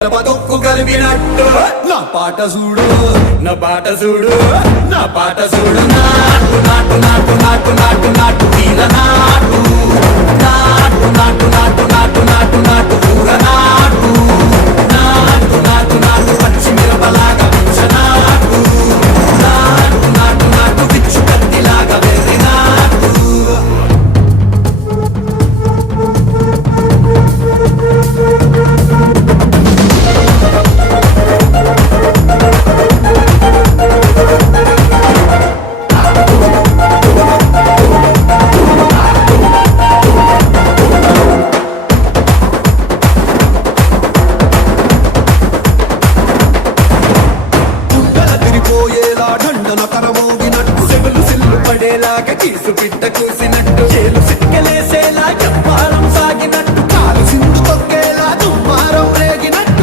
పదొక్కు కలిపినట్టు నా పాట చూడు నా పాట చూడు నా పాట చూడు నాటు నాటు నాటు నాటు నాటు నాటు వీర నాటు నాటు నాటు నాటు నాటు నాటు నాటు ఊర నాటు